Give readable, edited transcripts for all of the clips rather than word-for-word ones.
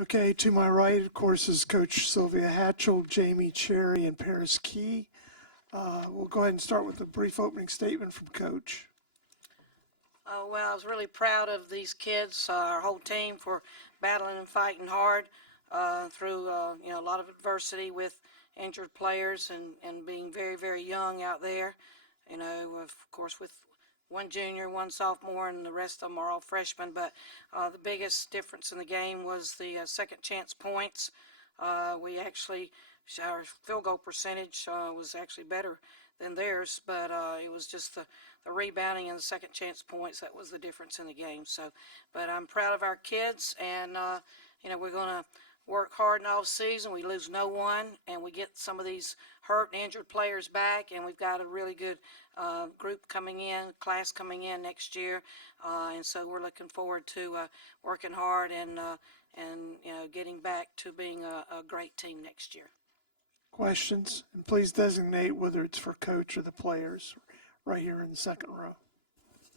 Okay, to my right, of course, is Coach Sylvia Hatchell, Jamie Cherry, and Paris Key. We'll go ahead and start with a brief opening statement from Coach. Well, I was really proud of these kids, our whole team, for battling and fighting hard through a lot of adversity with injured players and being very, very young out there. Of course, with one junior, one sophomore, and the rest of them are all freshmen. But the biggest difference in the game was the second chance points. Our field goal percentage was actually better than theirs, but it was just the rebounding and the second chance points that was the difference in the game. So, but I'm proud of our kids, and we're going to work hard in all season. We lose no one, and we get some of these hurt and injured players back, and we've got a really good group coming in, class coming in next year, and so we're looking forward to working hard and getting back to being a great team next year. Questions? And please designate whether it's for Coach or the players right here in the second row.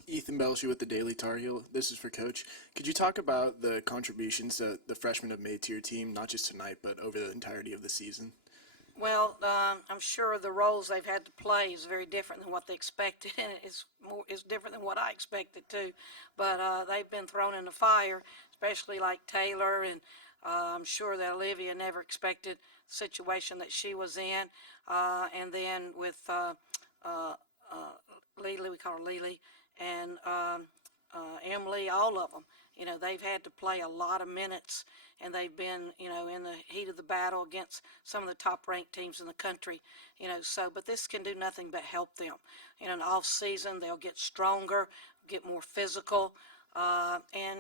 Ethan Belshie with the Daily Tar Heel. This is for Coach. Could you talk about the contributions that the freshmen have made to your team, not just tonight, but over the entirety of the season? Well, I'm sure the roles they've had to play is very different than what they expected, and it's different than what I expected too. But they've been thrown in the fire, especially like Taylor, and I'm sure that Olivia never expected the situation that she was in. And then with Lily, we call her Lily, and Emily, all of them. They've had to play a lot of minutes, and they've been, in the heat of the battle against some of the top-ranked teams in the country, but this can do nothing but help them. In the off season, they'll get stronger, get more physical, and,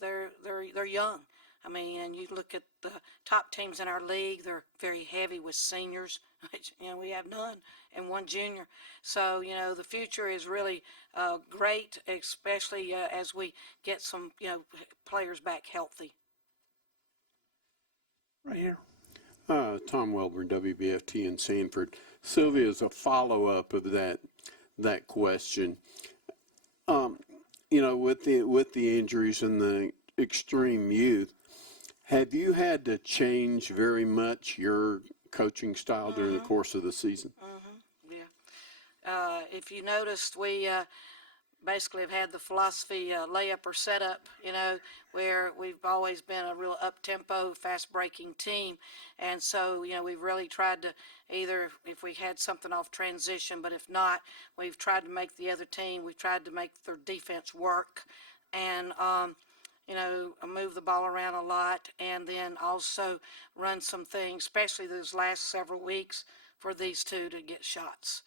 they're young. I mean, and you look at the top teams in our league, they're very heavy with seniors, which, we have none, and one junior. So, the future is really great, especially as we get some, players back healthy. Right here. Tom Welburn, WBFT in Sanford. Sylvia, as a follow-up of that question, with the injuries and the extreme youth, have you had to change very much your coaching style during the course of the season? Yeah. If you noticed, we basically have had the philosophy layup or setup, where we've always been a real up-tempo, fast-breaking team. And so, we've really tried to either, if we had something off transition, but if not, we've tried to make the other team, we've tried to make their defense work. And, move the ball around a lot, and then also run some things, especially those last several weeks, for these two to get shots.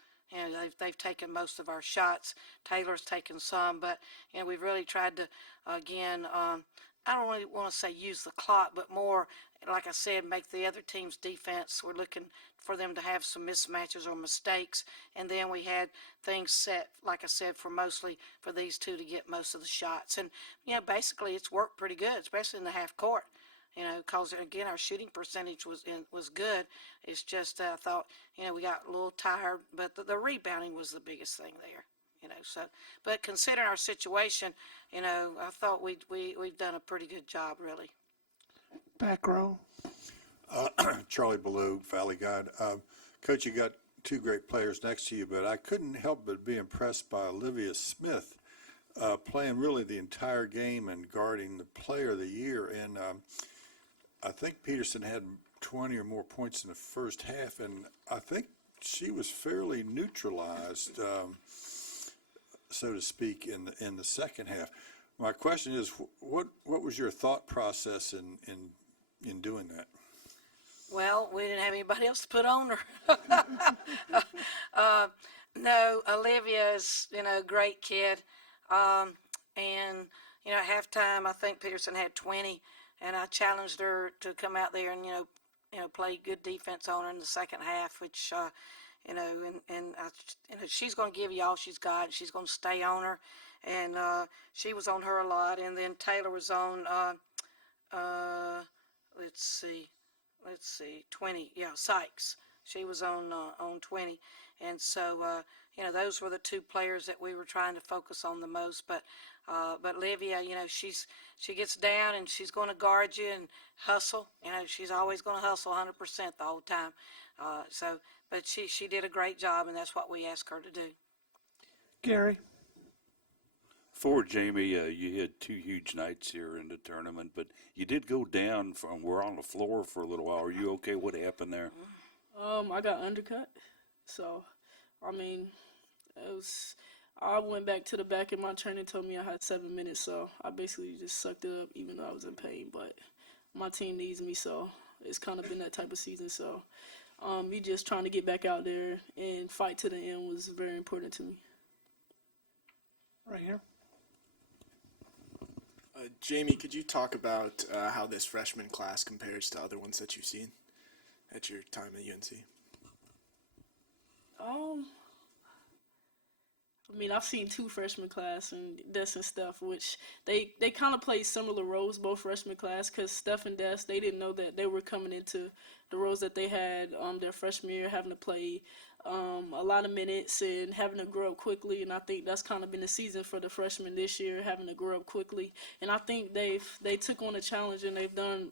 They've taken most of our shots. Taylor's taken some, but we've really tried to, again, I don't really want to say use the clock, but more, like I said, make the other team's defense. We're looking for them to have some mismatches or mistakes, and then we had things set, like I said, mostly for these two to get most of the shots. And basically it's worked pretty good, especially in the half court. Because again, our shooting percentage was good. It's just I thought we got a little tired, but the rebounding was the biggest thing there. So, but considering our situation, I thought we've done a pretty good job, really. Back row. Charlie Ballou, Valley Guide. Coach, you got two great players next to you, but I couldn't help but be impressed by Olivia Smith playing really the entire game and guarding the player of the year. And I think Peterson had 20 or more points in the first half, and I think she was fairly neutralized, so to speak, in the second half. My question is, what was your thought process in doing that? Well, we didn't have anybody else to put on her. No, Olivia is, a great kid. And, at halftime, I think Peterson had 20, and I challenged her to come out there and, play good defense on her in the second half, which, she's going to give you all she's got. She's going to stay on her, and she was on her a lot. And then Taylor was on, let's see, 20. Yeah, Sykes. She was on 20, And so, those were the two players that we were trying to focus on the most. But Olivia, she gets down and she's going to guard you and hustle. She's always going to hustle 100% the whole time. But she did a great job, and that's what we asked her to do. Gary? For Jamie, you had two huge nights here in the tournament, but you did go down we're on the floor for a little while. Are you okay? What happened there? I got undercut, so I went back to the back, and my trainer told me I had 7 minutes, so I basically just sucked it up, even though I was in pain. But my team needs me, so it's kind of been that type of season. So me just trying to get back out there and fight to the end was very important to me. Right here. Jamie, could you talk about how this freshman class compares to other ones that you've seen at your time at UNC? I've seen two freshman class, and Des and Steph, which they kind of played similar roles, both freshman class, because Steph and Des, they didn't know that they were coming into the roles that they had their freshman year, having to play a lot of minutes and having to grow up quickly. And I think that's kind of been the season for the freshmen this year, having to grow up quickly. And I think they took on a challenge, and they've done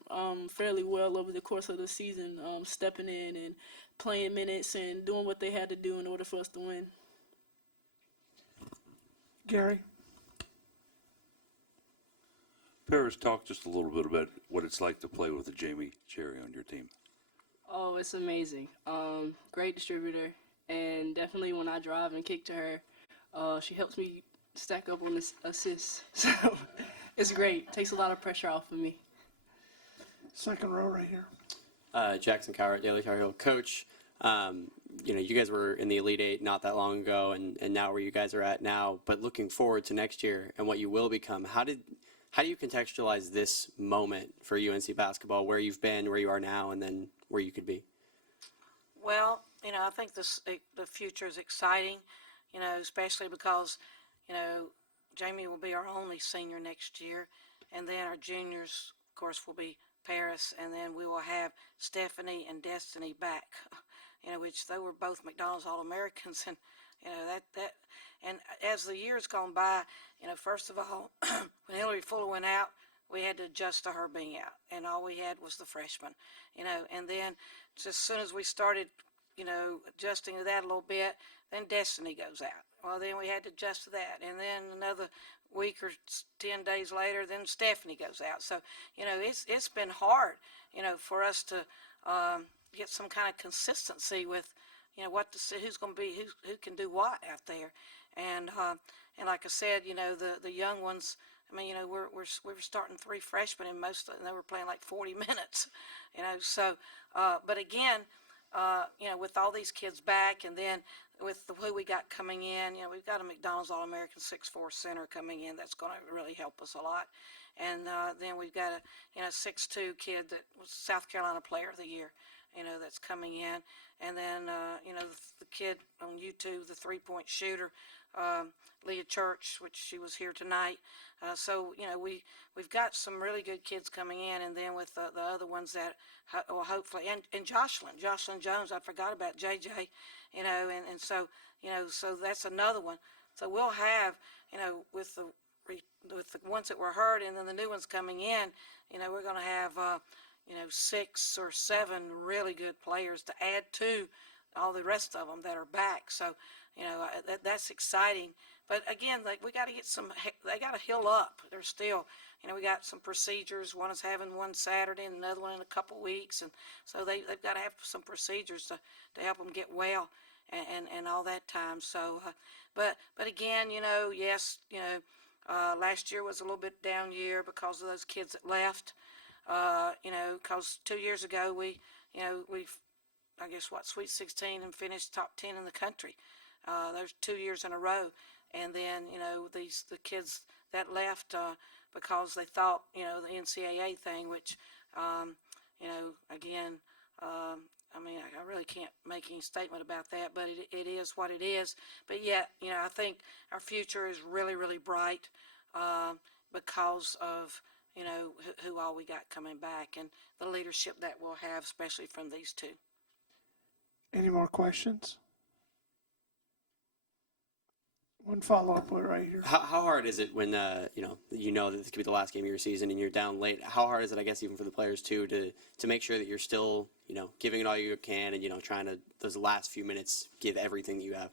fairly well over the course of the season, stepping in and playing minutes and doing what they had to do in order for us to win. Gary? Paris, talk just a little bit about what it's like to play with a Jamie Cherry on your team. Oh, it's amazing. Great distributor, and definitely when I drive and kick to her, she helps me stack up on this assist. So it's great. Takes a lot of pressure off of me. Second row right here. Jackson Cowart, Daily Tar Heel. Coach, you guys were in the Elite Eight not that long ago, and now where you guys are at now, but looking forward to next year and what you will become, how do you contextualize this moment for UNC basketball, where you've been, where you are now, and then where you could be? Well, I think the future is exciting, especially because, Jamie will be our only senior next year, and then our juniors, of course, will be Paris, and then we will have Stephanie and Destiny back, which they were both McDonald's All-Americans, and and as the years gone by, first of all, when Hillary Fuller went out, we had to adjust to her being out, and all we had was the freshmen, and then just as soon as we started, adjusting to that a little bit, then Destiny goes out. Well, then we had to adjust to that, and then another week or 10 days later, then Stephanie goes out. So, it's been hard, for us to get some kind of consistency with, who's going to be, who can do what out there, and like I said, the young ones. We're starting 3 freshmen, and and they were playing like 40 minutes, So, but again, with all these kids back, and then with who we got coming in, we've got a McDonald's All-American 6'4" center coming in that's going to really help us a lot, and then we've got a 6'2" kid that was South Carolina Player of the Year, that's coming in, and then the kid on YouTube, the 3-point shooter. Leah Church, which she was here tonight. So, we've got some really good kids coming in, and then with the other ones that will hopefully, and Jocelyn Jones, I forgot about JJ, and so, so that's another one. So we'll have, with the ones that were hurt and then the new ones coming in, we're going to have, 6 or 7 really good players to add to all the rest of them that are back. So, that's exciting. But again, we got to get they got to heal up. They're still, we got some procedures. One is having one Saturday and another one in a couple weeks. And so they've got to have some procedures to help them get well and all that time. So, but again, yes, last year was a little bit down year because of those kids that left. Because 2 years ago we've I guess Sweet 16 and finished top 10 in the country. There's 2 years in a row, and then the kids that left because they thought the NCAA thing, which again I really can't make any statement about that, but it is what it is. But yet I think our future is really, really bright because of who all we got coming back and the leadership that we'll have, especially from these two. Any more questions? One follow-up right here. How hard is it when you know that this could be the last game of your season and you're down late? How hard is it, I guess, even for the players too, to make sure that you're still giving it all you can and trying to those last few minutes give everything that you have?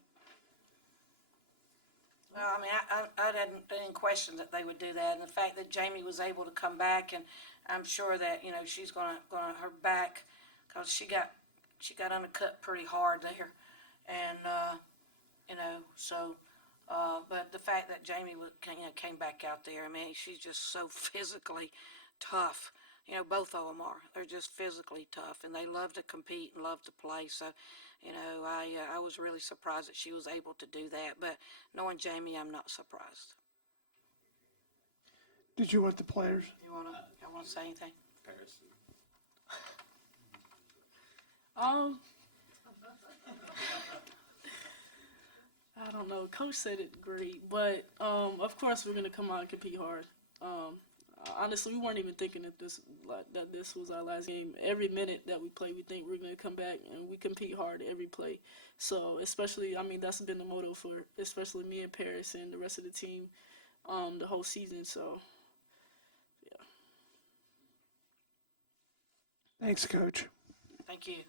Well, I mean, I didn't question that they would do that, and the fact that Jamie was able to come back, and I'm sure that she's gonna her back, because she got undercut pretty hard there, and so. But the fact that Jamie came back out there, I mean, she's just so physically tough. Both of them are. They're just physically tough, and they love to compete and love to play. So, I was really surprised that she was able to do that. But knowing Jamie, I'm not surprised. Did you want the players? Y'all wanna say anything? I don't know. Coach said it great, but of course we're gonna come out and compete hard. Honestly, we weren't even thinking that this was our last game. Every minute that we play, we think we're gonna come back and we compete hard every play. So especially, I mean, that's been the motto for especially me and Paris and the rest of the team the whole season. So yeah. Thanks, Coach. Thank you.